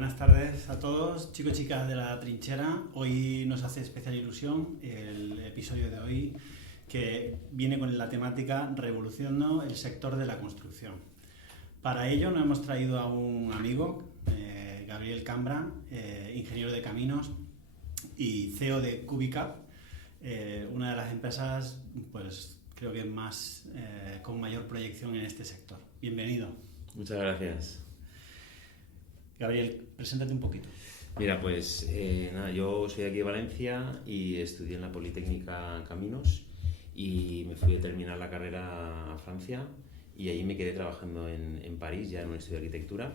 Buenas tardes a todos, chicos y chicas de la trinchera. Hoy nos hace especial ilusión el episodio de hoy, que viene con la temática Revolucionando el sector de la construcción. Para ello nos hemos traído a un amigo, Gabriel Cambra, ingeniero de caminos y CEO de Cubicap, una de las empresas, pues creo que más con mayor proyección en este sector. Bienvenido. Muchas gracias. Gabriel, preséntate un poquito. Mira, pues yo soy de aquí de Valencia y estudié en la Politécnica Caminos y me fui a terminar la carrera a Francia y allí me quedé trabajando en París, ya en un estudio de arquitectura,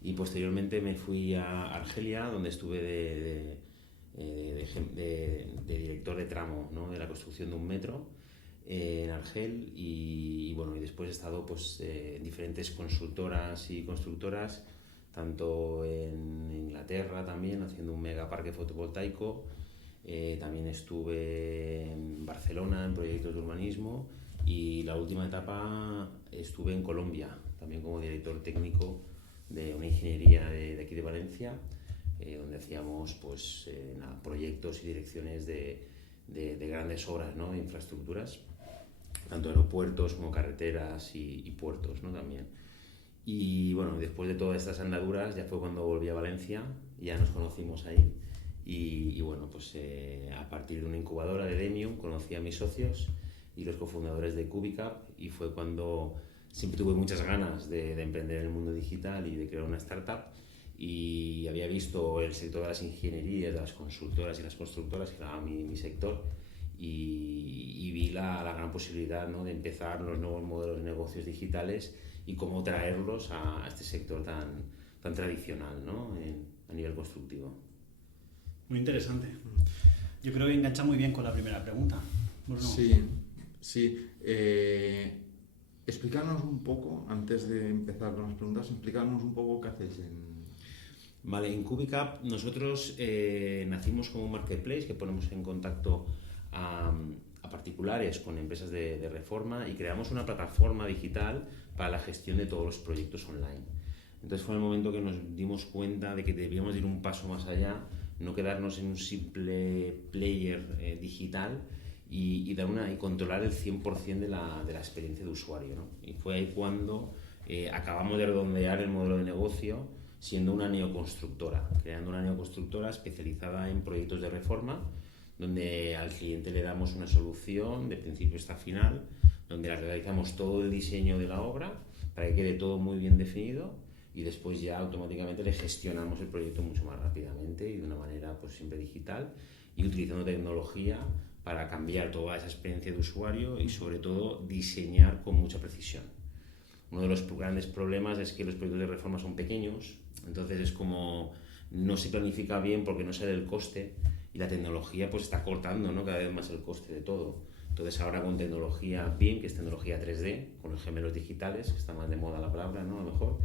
y posteriormente me fui a Argelia, donde estuve de director de tramo, ¿no?, de la construcción de un metro en Argel y bueno, y después he estado pues, en diferentes consultoras y constructoras, tanto en Inglaterra también, haciendo un megaparque fotovoltaico. También estuve en Barcelona en proyectos de urbanismo y la última etapa estuve en Colombia, también como director técnico de una ingeniería de aquí de Valencia, donde hacíamos pues, proyectos y direcciones de grandes obras, ¿no?, de infraestructuras, tanto aeropuertos como carreteras y puertos, ¿no?, también. Y bueno, después de todas estas andaduras ya fue cuando volví a Valencia, ya nos conocimos ahí y bueno, pues a partir de una incubadora de Demium conocí a mis socios y los cofundadores de Cubicap y fue cuando siempre tuve muchas ganas de emprender en el mundo digital y de crear una startup, y había visto el sector de las ingenierías, de las consultoras y las constructoras, que era mi sector, y vi la gran posibilidad, ¿no?, de empezar los nuevos modelos de negocios digitales y cómo traerlos a este sector tan tradicional, ¿no?, a nivel constructivo. Muy interesante. Yo creo que engancha muy bien con la primera pregunta. Bruno. Sí. Explícanos un poco, antes de empezar con las preguntas, explícanos un poco qué hacéis Vale, en Cubicap nosotros nacimos como un marketplace que ponemos en contacto a particulares con empresas de reforma y creamos una plataforma digital para la gestión de todos los proyectos online. Entonces fue el momento que nos dimos cuenta de que debíamos ir un paso más allá, no quedarnos en un simple player digital y controlar el 100% de la experiencia de usuario, ¿no? Y fue ahí cuando acabamos de redondear el modelo de negocio, siendo una neoconstructora, creando una neoconstructora especializada en proyectos de reforma, donde al cliente le damos una solución de principio hasta final, donde realizamos todo el diseño de la obra para que quede todo muy bien definido y después ya automáticamente le gestionamos el proyecto mucho más rápidamente y de una manera pues siempre digital y utilizando tecnología para cambiar toda esa experiencia de usuario y sobre todo diseñar con mucha precisión. Uno de los grandes problemas es que los proyectos de reforma son pequeños, entonces es como no se planifica bien porque no sale el coste y la tecnología pues está cortando, ¿no?, cada vez más el coste de todo. Entonces ahora con tecnología BIM, que es tecnología 3D, con los gemelos digitales, que está más de moda la palabra, ¿no?, a lo mejor,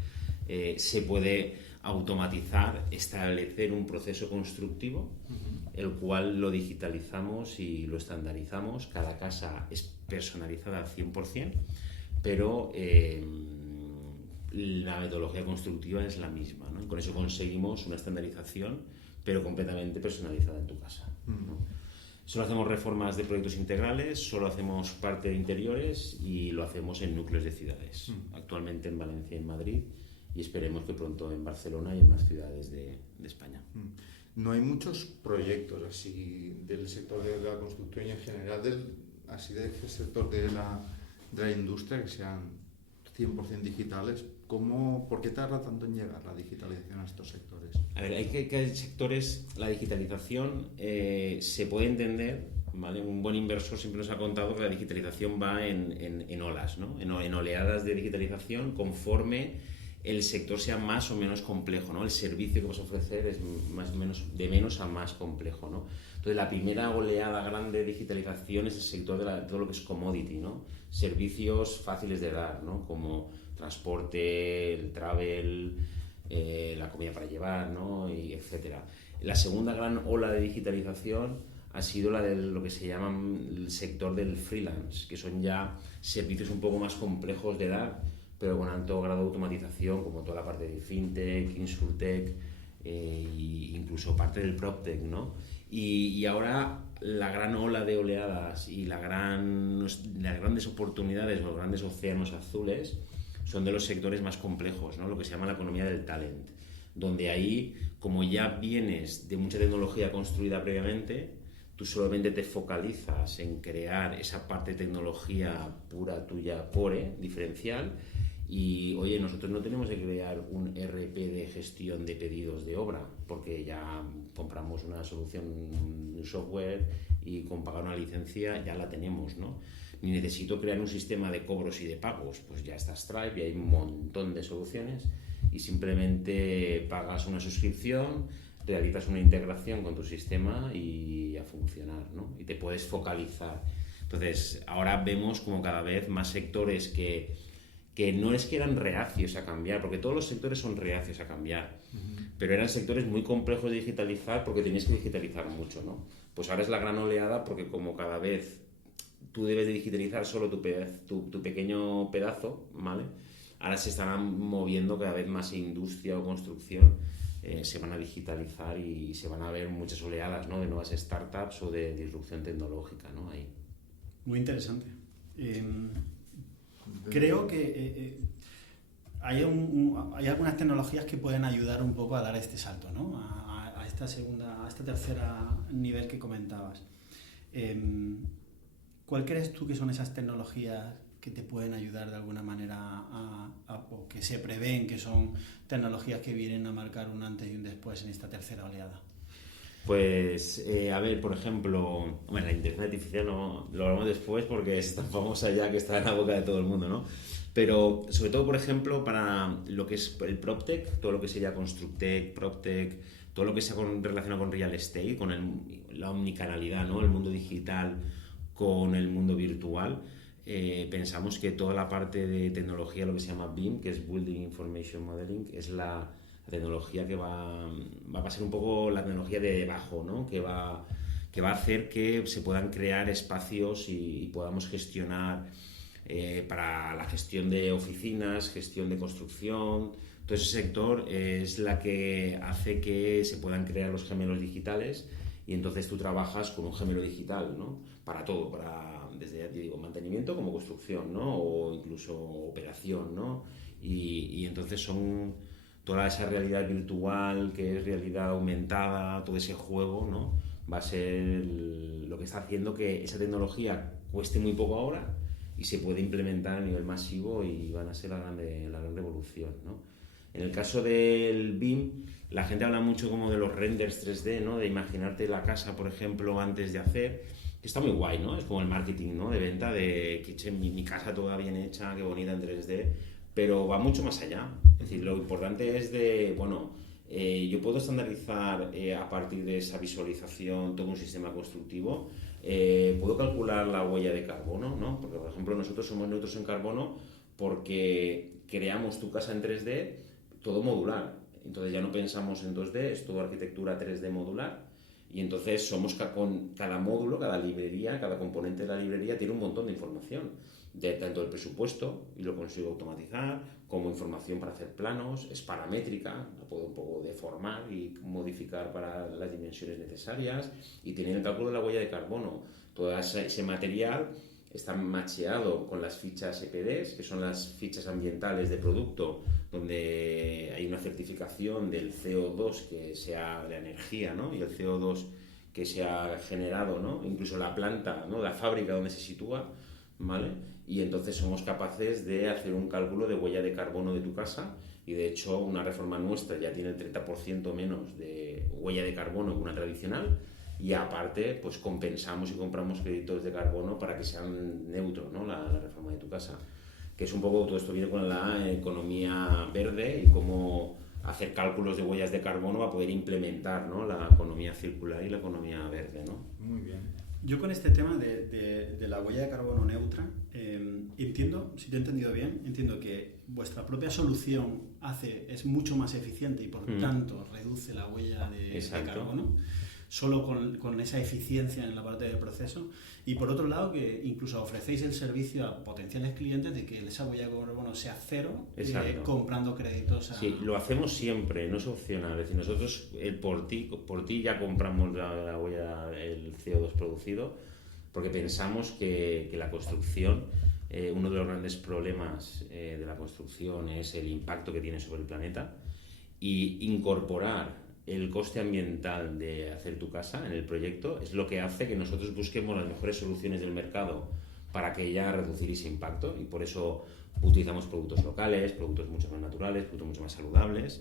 se puede automatizar, establecer un proceso constructivo, el cual lo digitalizamos y lo estandarizamos. Cada casa es personalizada al 100%, pero la metodología constructiva es la misma, ¿no? Y con eso conseguimos una estandarización, pero completamente personalizada en tu casa, ¿no? Solo hacemos reformas de proyectos integrales, solo hacemos parte de interiores y lo hacemos en núcleos de ciudades. Actualmente en Valencia y en Madrid, y esperemos que pronto en Barcelona y en más ciudades de España. No hay muchos proyectos así del sector de la construcción y en general del sector de la industria que sean 100% digitales. ¿Por qué tarda tanto en llegar la digitalización a estos sectores? A ver, hay sectores, la digitalización se puede entender, ¿vale? Un buen inversor siempre nos ha contado que la digitalización va en olas, ¿no?, en oleadas de digitalización conforme el sector sea más o menos complejo, ¿no? El servicio que vas a ofrecer es más o menos de menos a más complejo, ¿no? Entonces la primera oleada grande de digitalización es el sector de todo lo que es commodity, ¿no? Servicios fáciles de dar, ¿no?, como transporte, el travel, la comida para llevar, ¿no?, y etcétera. La segunda gran ola de digitalización ha sido la de lo que se llama el sector del freelance, que son ya servicios un poco más complejos de dar, pero con alto grado de automatización, como toda la parte de fintech, insurtech, e incluso parte del PropTech, ¿no? Y ahora la gran ola de oleadas y las grandes oportunidades, los grandes océanos azules, son de los sectores más complejos, ¿no? Lo que se llama la economía del talent, donde ahí, como ya vienes de mucha tecnología construida previamente, tú solamente te focalizas en crear esa parte de tecnología pura tuya, core, diferencial, y oye, nosotros no tenemos que crear un RP de gestión de pedidos de obra, porque ya compramos una solución, un software, y con pagar una licencia ya la tenemos, ¿no? Ni necesito crear un sistema de cobros y de pagos, pues ya está Stripe y hay un montón de soluciones, y simplemente pagas una suscripción, realizas una integración con tu sistema y a funcionar, ¿no? Y te puedes focalizar. Entonces, ahora vemos como cada vez más sectores que no es que eran reacios a cambiar, porque todos los sectores son reacios a cambiar, pero eran sectores muy complejos de digitalizar porque tenías que digitalizar mucho, ¿no? Pues ahora es la gran oleada, porque como cada vez tú debes de digitalizar solo tu pequeño pedazo, ¿vale? Ahora se estarán moviendo cada vez más industria o construcción, se van a digitalizar y se van a ver muchas oleadas, ¿no? De nuevas startups o de disrupción tecnológica, ¿no? Ahí. Muy interesante. Creo que hay algunas tecnologías que pueden ayudar un poco a dar este salto, ¿no? A esta tercera nivel que comentabas. ¿Cuál crees tú que son esas tecnologías que te pueden ayudar de alguna manera o que se prevén que son tecnologías que vienen a marcar un antes y un después en esta tercera oleada? Pues, a ver, por ejemplo, bueno, la inteligencia artificial no, lo hablamos después porque es tan famosa ya que está en la boca de todo el mundo, ¿no? Pero, sobre todo, por ejemplo, para lo que es el PropTech, todo lo que sería ConstructTech, PropTech, todo lo que sea relacionado con Real Estate, con la omnicanalidad, ¿no? El mundo digital con el mundo virtual, pensamos que toda la parte de tecnología, lo que se llama BIM, que es Building Information Modeling, es la tecnología que va a ser un poco la tecnología de debajo, ¿no? Que va a hacer que se puedan crear espacios y podamos gestionar para la gestión de oficinas, gestión de construcción. Todo ese sector es la que hace que se puedan crear los gemelos digitales, y entonces tú trabajas con un gemelo digital, ¿no? Para todo, desde, ya te digo, mantenimiento como construcción, ¿no? O incluso operación, ¿no? Y entonces son toda esa realidad virtual, que es realidad aumentada, todo ese juego, ¿no? Va a ser lo que está haciendo que esa tecnología cueste muy poco ahora y se puede implementar a nivel masivo, y van a ser la gran revolución, ¿no? En el caso del BIM, la gente habla mucho como de los renders 3D, ¿no? De imaginarte la casa, por ejemplo, antes de hacer, que está muy guay, ¿no? Es como el marketing, ¿no? De venta, de que mi casa toda bien hecha, qué bonita en 3D, pero va mucho más allá. Es decir, lo importante es yo puedo estandarizar a partir de esa visualización todo un sistema constructivo, puedo calcular la huella de carbono, ¿no? Porque, por ejemplo, nosotros somos neutros en carbono porque creamos tu casa en 3D, todo modular. Entonces ya no pensamos en 2D, es todo arquitectura 3D modular, y entonces somos con cada módulo, cada librería, cada componente de la librería tiene un montón de información, tanto del presupuesto, y lo consigo automatizar, como información para hacer planos, es paramétrica, la puedo un poco deformar y modificar para las dimensiones necesarias, y tiene el cálculo de la huella de carbono. Todo ese material está macheado con las fichas EPDs, que son las fichas ambientales de producto, donde hay una certificación del CO2 que sea de energía, ¿no? Y el CO2 que se ha generado, ¿no? Incluso la planta, ¿no? La fábrica donde se sitúa, ¿vale? Y entonces somos capaces de hacer un cálculo de huella de carbono de tu casa, y de hecho una reforma nuestra ya tiene el 30% menos de huella de carbono que una tradicional, y aparte pues compensamos y compramos créditos de carbono para que sean neutros, ¿no? La reforma de tu casa, que es un poco, todo esto viene con la economía verde y cómo hacer cálculos de huellas de carbono para poder implementar, ¿no? La economía circular y la economía verde, ¿no? Muy bien. Yo con este tema de la huella de carbono neutra, entiendo, si te he entendido bien, entiendo que vuestra propia solución es mucho más eficiente y por tanto reduce la huella de carbono. solo con esa eficiencia en la parte del proceso. Y por otro lado, que incluso ofrecéis el servicio a potenciales clientes de que esa huella de carbono sea cero, comprando créditos a... Sí, lo hacemos siempre, no es opcional. Es decir, nosotros por ti ya compramos la huella, el CO2 producido, porque pensamos que la construcción, uno de los grandes problemas de la construcción es el impacto que tiene sobre el planeta, y incorporar el coste ambiental de hacer tu casa en el proyecto es lo que hace que nosotros busquemos las mejores soluciones del mercado para que ya reducir ese impacto, y por eso utilizamos productos locales, productos mucho más naturales, productos mucho más saludables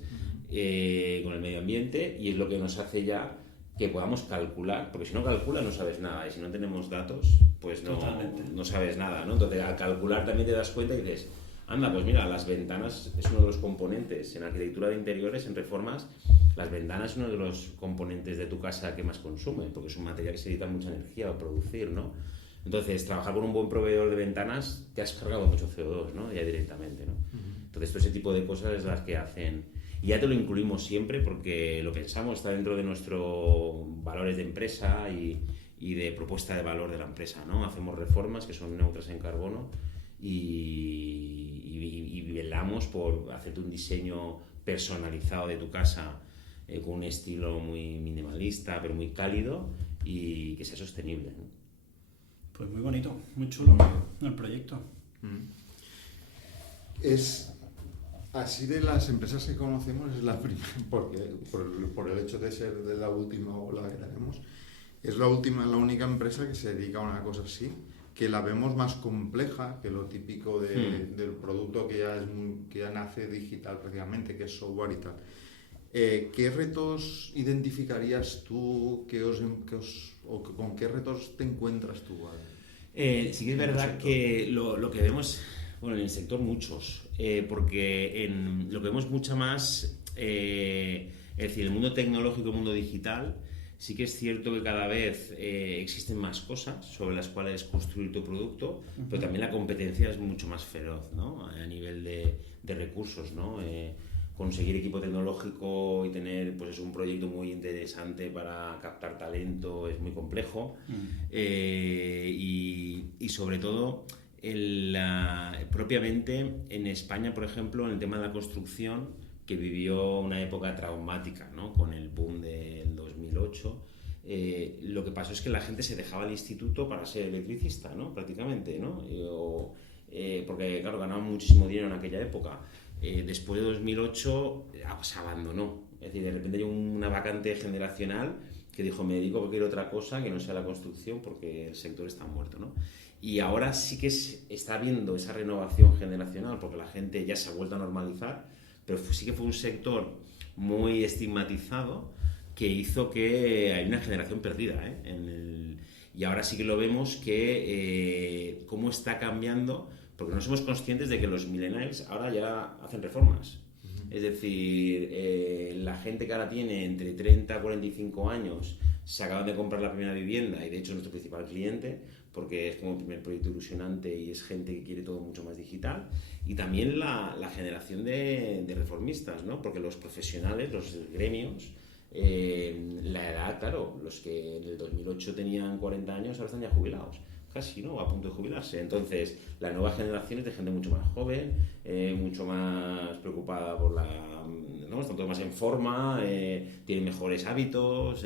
con el medio ambiente, y es lo que nos hace ya que podamos calcular, porque si no calculas no sabes nada, y si no tenemos datos pues no sabes nada, ¿no? Entonces al calcular también te das cuenta y dices, anda, pues mira, las ventanas es uno de los componentes en arquitectura de interiores, en reformas. Las ventanas es uno de los componentes de tu casa que más consume, porque es un material que se necesita mucha energía para producir, ¿no? Entonces, trabajar con un buen proveedor de ventanas, te has cargado mucho CO2, ¿no? Ya directamente, ¿no? Entonces, todo ese tipo de cosas es las que hacen. Y ya te lo incluimos siempre porque lo pensamos, está dentro de nuestros valores de empresa y de propuesta de valor de la empresa, ¿no? Hacemos reformas que son neutras en carbono y velamos por hacerte un diseño personalizado de tu casa con un estilo muy minimalista, pero muy cálido y que sea sostenible, ¿no? Pues muy bonito, muy chulo el proyecto. Es así, de las empresas que conocemos, es la primera, porque por el hecho de ser de la última ola que tenemos, es la única empresa que se dedica a una cosa así, que la vemos más compleja que lo típico del producto que ya nace digital prácticamente, que es software y tal. ¿Qué retos identificarías tú, con qué retos te encuentras tú? Sí que es verdad que lo que vemos, bueno, en el sector muchos, porque lo que vemos mucho más, es decir, el mundo tecnológico, el mundo digital, sí que es cierto que cada vez existen más cosas sobre las cuales construir tu producto, pero también la competencia es mucho más feroz, ¿no? A nivel de recursos, ¿no? Conseguir equipo tecnológico y tener pues, un proyecto muy interesante para captar talento es muy complejo. Y sobre todo, propiamente en España, por ejemplo, en el tema de la construcción, que vivió una época traumática, ¿no? Con el boom del 2008, lo que pasó es que la gente se dejaba el instituto para ser electricista, ¿no? Prácticamente, ¿no? Porque, claro, ganaban muchísimo dinero en aquella época. Después de 2008 se abandonó, es decir, de repente hay una vacante generacional que dijo, me dedico a cualquier otra cosa que no sea la construcción porque el sector está muerto, ¿no? Y ahora sí que está habiendo esa renovación generacional porque la gente ya se ha vuelto a normalizar, pero sí que fue un sector muy estigmatizado que hizo que hay una generación perdida, y ahora sí que lo vemos que cómo está cambiando, porque no somos conscientes de que los millennials ahora ya hacen reformas. Es decir, la gente que ahora tiene entre 30 y 45 años se acaban de comprar la primera vivienda, y de hecho es nuestro principal cliente porque es como el primer proyecto ilusionante y es gente que quiere todo mucho más digital, y también la generación de reformistas, ¿no? Porque los profesionales, los gremios, la edad, claro, los que en el 2008 tenían 40 años ahora están ya jubilados, casi, ¿no? A punto de jubilarse. Entonces, la nueva generación es de gente mucho más joven, mucho más preocupada por ¿no? Están todos más en forma, tienen mejores hábitos.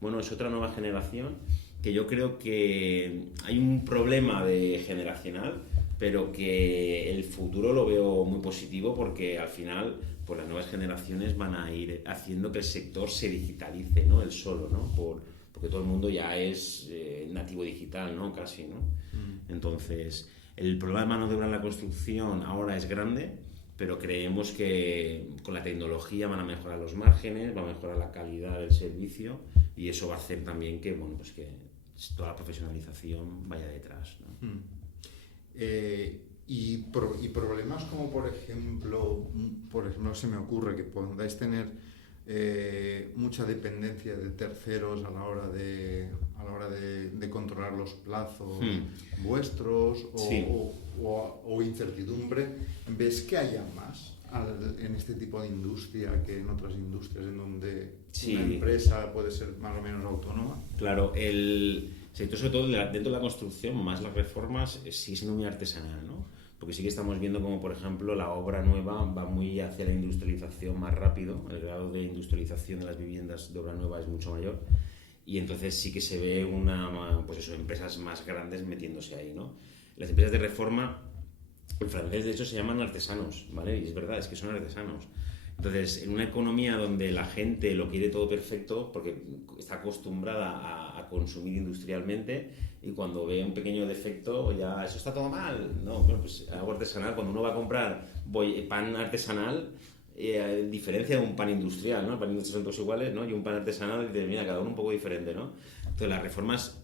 Bueno, es otra nueva generación que yo creo que hay un problema generacional, pero que el futuro lo veo muy positivo porque al final pues las nuevas generaciones van a ir haciendo que el sector se digitalice, ¿no? El solo, ¿no? Porque todo el mundo ya es nativo digital, ¿no? Casi, ¿no? Entonces, el problema de mano de obra en la construcción ahora es grande, pero creemos que con la tecnología van a mejorar los márgenes, va a mejorar la calidad del servicio, y eso va a hacer también que, bueno, pues que toda la profesionalización vaya detrás, ¿no? Y problemas como, por ejemplo, se me ocurre que podáis tener mucha dependencia de terceros a la hora de controlar los plazos vuestros, Sí. o incertidumbre. ¿Ves que haya más en este tipo de industria que en otras industrias en donde Sí. una empresa puede ser más o menos autónoma? Claro, el sector, sobre todo dentro de la construcción, más las reformas, sigue siendo muy artesanal, ¿no? Porque sí que estamos viendo como, por ejemplo, la obra nueva va muy hacia la industrialización más rápido, el grado de industrialización de las viviendas de obra nueva es mucho mayor, y entonces sí que se ve empresas más grandes metiéndose ahí, ¿no? Las empresas de reforma, en francés de hecho se llaman artesanos, ¿vale? Y es verdad, es que son artesanos. Entonces, en una economía donde la gente lo quiere todo perfecto, porque está acostumbrada a consumir industrialmente, y cuando ve un pequeño defecto, ya, eso está todo mal. No, bueno, pues algo artesanal, cuando uno va a comprar pan artesanal, diferencia de un pan industrial, ¿no? El pan industrial son todos iguales, ¿no? Y un pan artesanal, mira, cada uno un poco diferente, ¿no? Entonces, las reformas,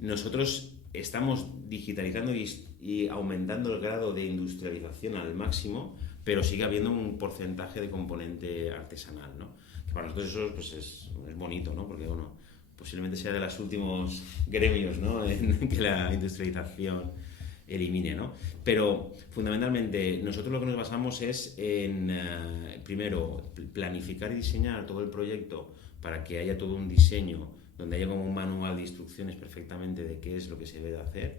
nosotros estamos digitalizando y aumentando el grado de industrialización al máximo, pero sigue habiendo un porcentaje de componente artesanal, ¿no? Que para nosotros eso pues es bonito, ¿no? Porque, bueno, posiblemente sea de los últimos gremios, ¿no? En que la industrialización elimine, ¿no? Pero, fundamentalmente, nosotros lo que nos basamos es en, primero, planificar y diseñar todo el proyecto para que haya todo un diseño donde haya como un manual de instrucciones perfectamente de qué es lo que se debe hacer.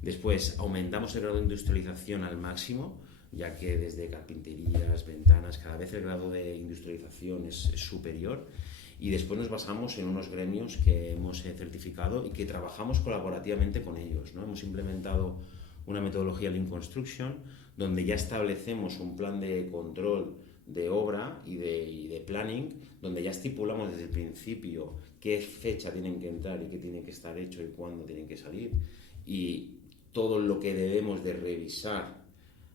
Después, aumentamos el grado de industrialización al máximo, ya que desde carpinterías, ventanas, cada vez el grado de industrialización es superior. Y después nos basamos en unos gremios que hemos certificado y que trabajamos colaborativamente con ellos, ¿no? Hemos implementado una metodología Lean Construction, donde ya establecemos un plan de control de obra y de planning, donde ya estipulamos desde el principio qué fecha tienen que entrar y qué tiene que estar hecho y cuándo tienen que salir, y todo lo que debemos de revisar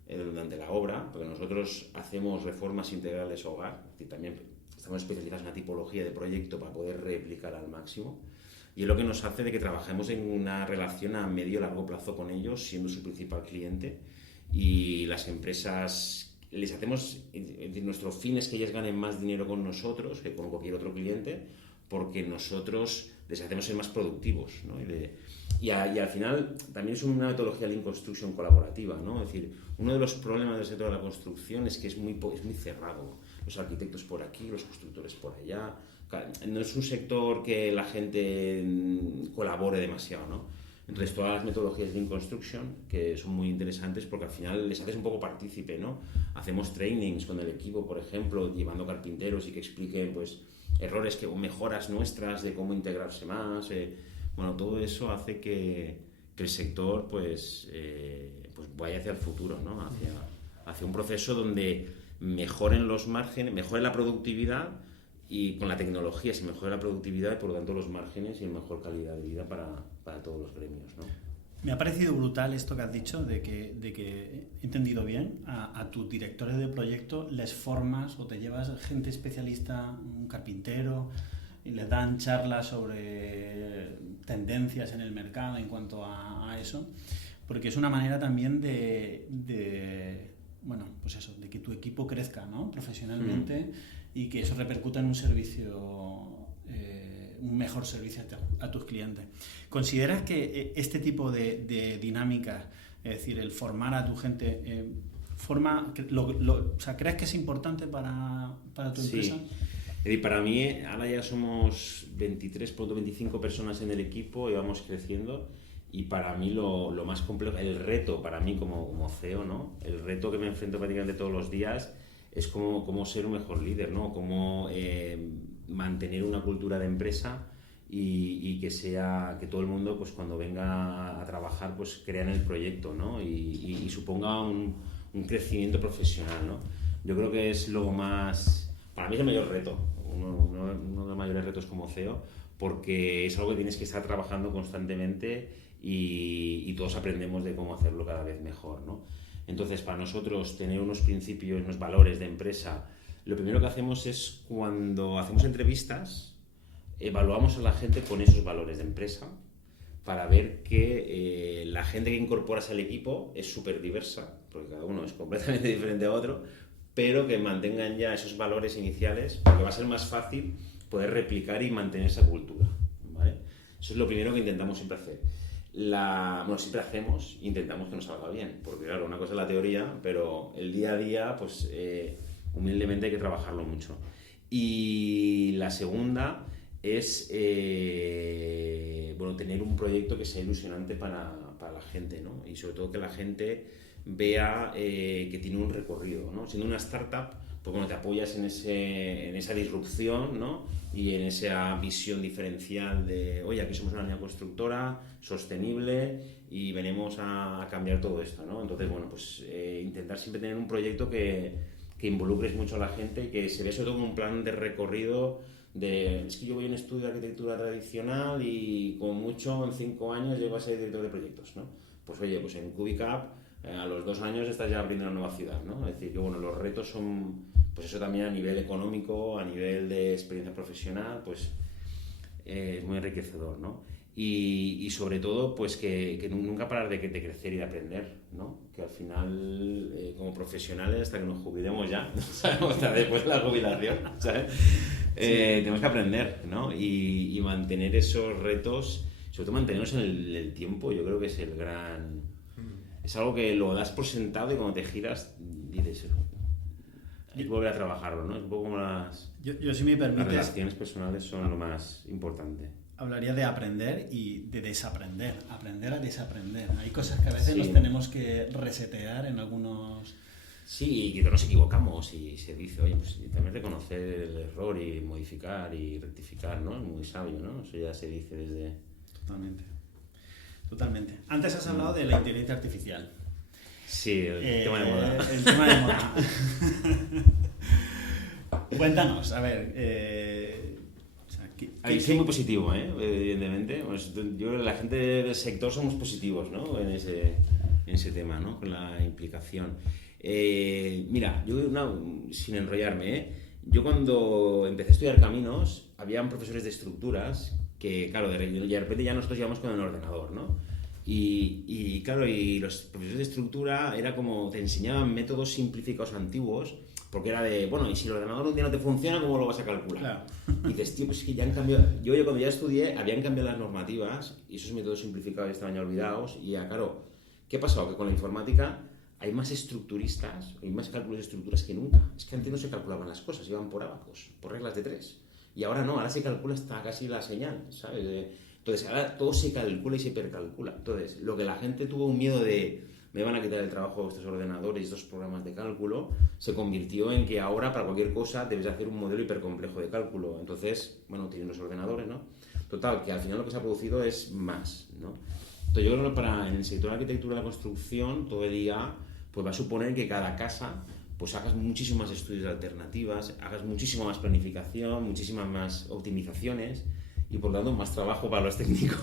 durante la obra, porque nosotros hacemos reformas integrales hogar, y también estamos especializados en una tipología de proyecto para poder replicar al máximo, y es lo que nos hace de que trabajemos en una relación a medio y largo plazo con ellos, siendo su principal cliente, y las empresas les hacemos, nuestro fin es que ellas ganen más dinero con nosotros que con cualquier otro cliente, porque nosotros les hacemos ser más productivos, ¿no? Y al final también es una metodología Lean Construction colaborativa, ¿no? Es decir, uno de los problemas del sector de la construcción es que es muy cerrado. Los arquitectos por aquí, los constructores por allá. No es un sector que la gente colabore demasiado, ¿no? Entonces, todas las metodologías de Lean Construction, que son muy interesantes porque al final les haces un poco partícipe, ¿no? Hacemos trainings con el equipo, por ejemplo, llevando carpinteros y que expliquen, pues, errores o mejoras nuestras de cómo integrarse más. Bueno, todo eso hace que el sector pues vaya hacia el futuro, ¿no? Hacia un proceso donde mejoren los márgenes, mejore la productividad, y con la tecnología se mejora la productividad y por lo tanto los márgenes y mejor calidad de vida para todos los gremios, ¿no? Me ha parecido brutal esto que has dicho, de que he entendido bien, a tus directores de proyecto les formas o te llevas gente especialista, un carpintero, y les dan charlas sobre tendencias en el mercado en cuanto a eso, porque es una manera también de que tu equipo crezca, ¿no? Profesionalmente, y que eso repercuta en un servicio, un mejor servicio a tus clientes. ¿Consideras que este tipo de dinámicas, es decir, el formar a tu gente, crees que es importante para tu empresa? Sí. Para mí, ahora ya somos 23.25 personas en el equipo y vamos creciendo. Y para mí lo más complejo, el reto para mí como CEO, ¿no? El reto que me enfrento prácticamente todos los días es cómo ser un mejor líder, ¿no? Cómo mantener una cultura de empresa y que todo el mundo, pues cuando venga a trabajar, pues crea en el proyecto, ¿no? Y suponga un crecimiento profesional, ¿no? Yo creo que es lo más, para mí es el mayor reto, uno de los mayores retos como CEO, porque es algo que tienes que estar trabajando constantemente y todos aprendemos de cómo hacerlo cada vez mejor, ¿no? Entonces, para nosotros, tener unos principios, unos valores de empresa, lo primero que hacemos es, cuando hacemos entrevistas, evaluamos a la gente con esos valores de empresa para ver que la gente que incorporas al equipo es súper diversa, porque cada uno es completamente diferente a otro, pero que mantengan ya esos valores iniciales, porque va a ser más fácil poder replicar y mantener esa cultura, ¿vale? Eso es lo primero que intentamos siempre hacer. bueno, siempre intentamos que nos salga bien, porque claro, una cosa es la teoría, pero el día a día, pues humildemente hay que trabajarlo mucho. Y la segunda es bueno, tener un proyecto que sea ilusionante para la gente, ¿no? Y sobre todo que la gente vea que tiene un recorrido, ¿no? Siendo una startup, pues bueno, te apoyas en esa disrupción, ¿no? Y en esa visión diferencial de, oye, aquí somos una línea constructora sostenible y venimos a cambiar todo esto, ¿no? Entonces, bueno, pues intentar siempre tener un proyecto que involucres mucho a la gente y que se vea sobre todo como un plan de recorrido es que yo voy a un estudio de arquitectura tradicional y como mucho en 5 años llego a ser director de proyectos, ¿no? Pues oye, pues en Cubicap a los 2 años estás ya abriendo una nueva ciudad, ¿no? Es decir, que bueno, los retos son, pues eso también a nivel económico, a nivel de experiencia profesional, pues es muy enriquecedor, ¿no? Y sobre todo, pues que nunca parar de crecer y de aprender, ¿no? Que al final, como profesionales, hasta que nos jubilemos ya, hasta después de la jubilación, ¿sabes? Tenemos que aprender, ¿no? Y mantener esos retos, sobre todo mantenernos en el tiempo, yo creo que es el gran... Es algo que lo das por sentado y cuando te giras dices, hay que volver a trabajarlo, ¿no? Es un poco como Yo si me permites, las relaciones personales son lo más importante. Hablaría de aprender y de desaprender, aprender a desaprender. Hay cosas que a veces Sí. nos tenemos que resetear en algunos... Sí, y que todos nos equivocamos y se dice, oye, pues también reconocer el error y modificar y rectificar, ¿no? Es muy sabio, ¿no? Eso ya se dice desde... Totalmente. Antes has hablado de la inteligencia artificial. Sí, el tema de moda. El tema de moda. Cuéntanos, a ver... Ahí soy muy positivo, evidentemente. Pues yo, la gente del sector somos positivos, ¿no? En ese tema, ¿no? Con la implicación. Mira, yo sin enrollarme, yo cuando empecé a estudiar caminos, habían profesores de estructuras que, claro, de repente ya nosotros íbamos con el ordenador, ¿no? Y claro, y los profesores de estructura era como te enseñaban métodos simplificados antiguos, porque era de, bueno, y si el ordenador un día no te funciona, ¿cómo lo vas a calcular? Claro. Y dices, tío, pues es que ya han cambiado. Yo cuando ya estudié, habían cambiado las normativas y esos métodos simplificados estaban ya olvidados. Y ya, claro, ¿qué ha pasado? Que con la informática hay más estructuristas, hay más cálculos de estructuras que nunca. Es que antes no se calculaban las cosas, iban por ábacos, por reglas de 3. Y ahora no, ahora se calcula hasta casi la señal, ¿sabes? Entonces, ahora todo se calcula y se hipercalcula. Entonces, lo que la gente tuvo un miedo de me van a quitar el trabajo estos ordenadores y estos programas de cálculo, se convirtió en que ahora para cualquier cosa debes hacer un modelo hipercomplejo de cálculo. Entonces, bueno, tienen los ordenadores, ¿no? Total, que al final lo que se ha producido es más, ¿no? Entonces yo creo que en el sector de arquitectura y la construcción todo el día pues va a suponer que cada casa pues hagas muchísimos más estudios de alternativas, hagas muchísima más planificación, muchísimas más optimizaciones y por lo tanto más trabajo para los técnicos.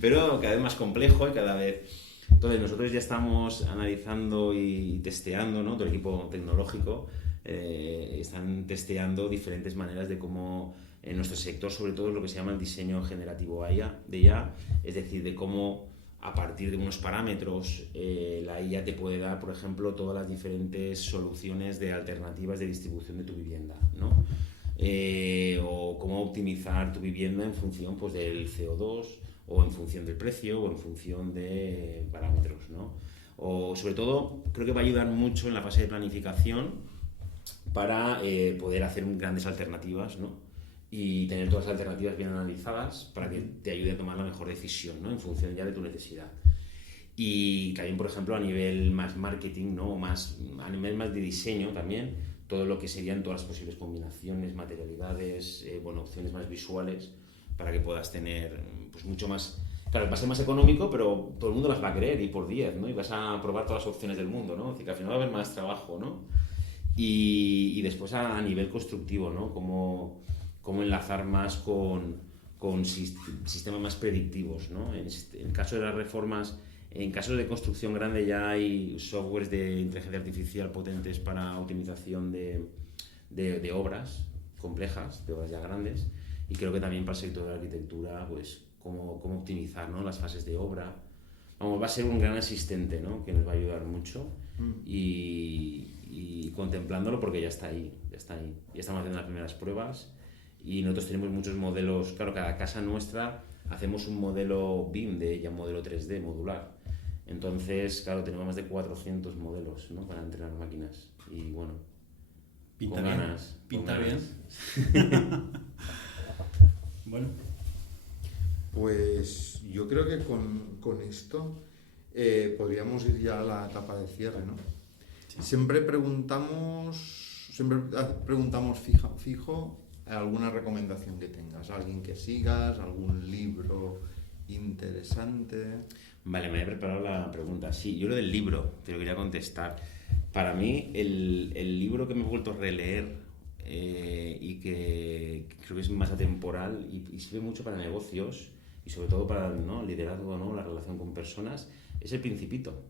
Pero cada vez más complejo y cada vez... Entonces nosotros ya estamos analizando y testeando, ¿no? Todo el equipo tecnológico están testeando diferentes maneras de cómo en nuestro sector, sobre todo lo que se llama el diseño generativo de IA, es decir, de cómo a partir de unos parámetros la IA te puede dar, por ejemplo, todas las diferentes soluciones de alternativas de distribución de tu vivienda, ¿no? O cómo optimizar tu vivienda en función pues, del CO2 o en función del precio o en función de parámetros, ¿no? O sobre todo creo que va a ayudar mucho en la fase de planificación para poder hacer grandes alternativas, ¿no? Y tener todas las alternativas bien analizadas para que te ayude a tomar la mejor decisión, ¿no? En función ya de tu necesidad. Y también, por ejemplo, a nivel más marketing, ¿no? A nivel más de diseño también, todo lo que serían todas las posibles combinaciones, materialidades, opciones más visuales para que puedas tener pues mucho más... Claro, va a ser más económico, pero todo el mundo las va a querer y por 10, ¿no? Y vas a probar todas las opciones del mundo, ¿no? Es decir, que al final va a haber más trabajo, ¿no? Y después a nivel constructivo, ¿no? Cómo enlazar más con sistemas más predictivos, ¿no? En el caso de las reformas, en casos de construcción grande ya hay softwares de inteligencia artificial potentes para optimización de obras complejas, de obras ya grandes, y creo que también para el sector de la arquitectura, pues cómo optimizar, ¿no? Las fases de obra. Vamos, va a ser un gran asistente, ¿no? Que nos va a ayudar mucho y contemplándolo porque ya está ahí. Ya estamos haciendo las primeras pruebas y nosotros tenemos muchos modelos. Claro, cada casa nuestra hacemos un modelo BIM de ella, un modelo 3D modular. Entonces, claro, tenemos más de 400 modelos, ¿no? Para entrenar máquinas. Y bueno, Pinta con bien. ganas. Pinta con bien. ganas. Bueno, Pues yo creo que con esto podríamos ir ya a la etapa de cierre, ¿no? Sí. Siempre preguntamos fijo alguna recomendación que tengas, alguien que sigas, algún libro interesante. Vale, me he preparado la pregunta. Sí, yo lo del libro, te lo quería contestar. Para mí, el libro que me he vuelto a releer y que creo que es más atemporal y sirve mucho para negocios y sobre todo para, ¿no?, liderazgo, ¿no?, la relación con personas, es El Principito,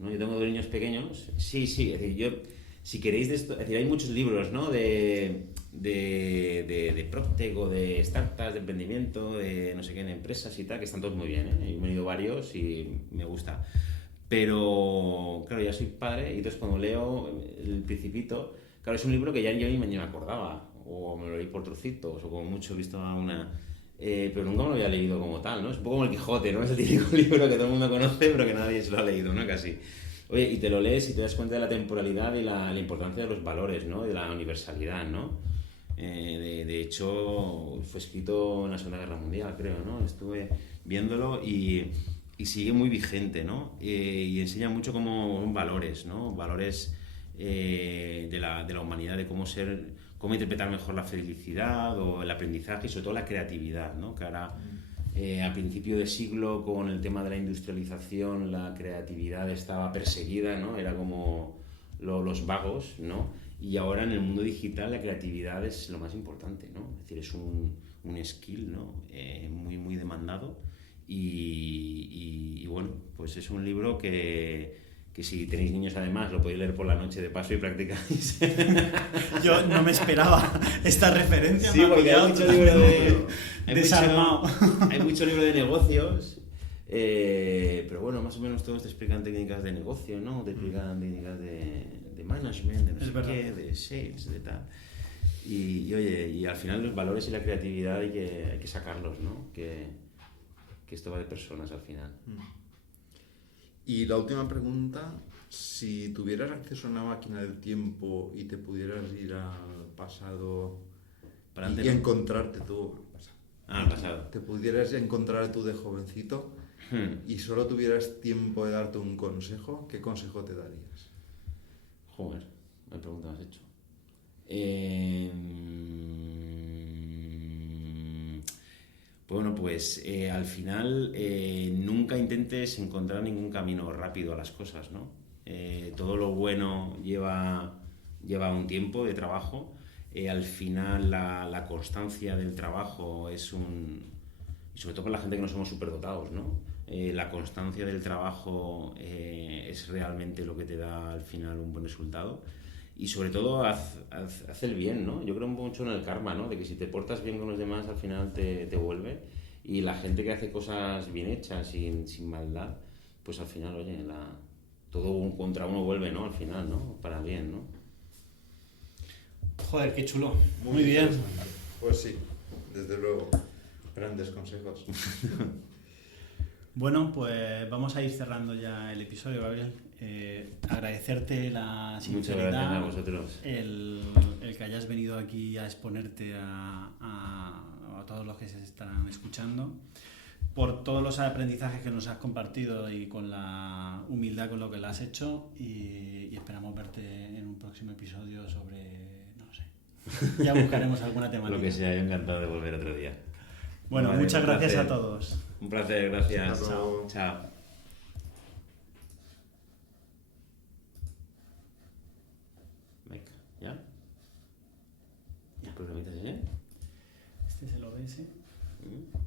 ¿no? Yo tengo 2 niños pequeños. Sí, es decir, si queréis de esto, es decir, hay muchos libros, ¿no?, de PropTech o de startups, de emprendimiento, de no sé qué, de empresas y tal, que están todos muy bien, ¿eh? Yo me he leído varios y me gusta. Pero, claro, ya soy padre y entonces cuando leo El Principito, claro, es un libro que ya yo ni me acordaba, o me lo leí por trocitos, o como mucho he visto una... pero nunca me lo había leído como tal, ¿no? Es un poco como El Quijote, ¿no? Es el típico libro que todo el mundo conoce, pero que nadie se lo ha leído, ¿no? Casi. Oye, y te lo lees y te das cuenta de la temporalidad y la importancia de los valores, ¿no? Y de la universalidad, ¿no? De hecho, fue escrito en la Segunda Guerra Mundial, creo, ¿no? Estuve viéndolo y sigue muy vigente, ¿no? Y enseña mucho como valores, ¿no? Valores de la humanidad, de cómo interpretar mejor la felicidad o el aprendizaje y sobre todo la creatividad, ¿no? Que ahora, a principio de siglo, con el tema de la industrialización, la creatividad estaba perseguida, ¿no? Era como los vagos, ¿no? Y ahora en el mundo digital la creatividad es lo más importante, ¿no? Es decir, es un skill, ¿no? Muy demandado y bueno, pues es un libro que si tenéis niños además lo podéis leer por la noche de paso y practicáis. yo no me esperaba esta referencia. Sí, porque hay mucho libro desarmado. Hay mucho libro de negocios, pero bueno, más o menos todos te explican técnicas de negocio, ¿no? Te explican técnicas de management, de no sé qué, de sales, de tal. Y oye, y al final los valores y la creatividad hay que sacarlos, ¿no? Que esto va de personas al final. Y la última pregunta, si tuvieras acceso a una máquina del tiempo y te pudieras ir al pasado Para y antes, ¿no? encontrarte tú, Al pasado. te pudieras encontrar tú de jovencito y solo tuvieras tiempo de darte un consejo, ¿qué consejo te darías? Joder, ¿qué pregunta me has hecho? Bueno, pues al final nunca intentes encontrar ningún camino rápido a las cosas, ¿no? Todo lo bueno lleva un tiempo de trabajo. Al final la constancia del trabajo y sobre todo con la gente que no somos superdotados, ¿no? La constancia del trabajo es realmente lo que te da al final un buen resultado. Y sobre todo haz el bien, ¿no? Yo creo mucho en el karma, ¿no? De que si te portas bien con los demás al final te vuelve. Y la gente que hace cosas bien hechas, sin maldad, pues al final, oye, todo contra uno vuelve, ¿no? Al final, ¿no? Para bien, ¿no? Joder, qué chulo. Muy bien. Pues sí, desde luego, grandes consejos. Bueno, pues vamos a ir cerrando ya el episodio, Gabriel. Agradecerte la Muchas sinceridad, gracias a vosotros. el que hayas venido aquí a exponerte a todos los que se estarán escuchando, por todos los aprendizajes que nos has compartido y con la humildad con lo que lo has hecho, y esperamos verte en un próximo episodio sobre, no sé, ya buscaremos alguna temática. Lo que sea, yo encantado de volver otro día. Bueno, Vale, muchas un gracias placer. a todos. Un placer, gracias. Hasta luego. Chao. Venga, ¿ya? ¿El programita se ve? Este es el OBS. ¿Mm?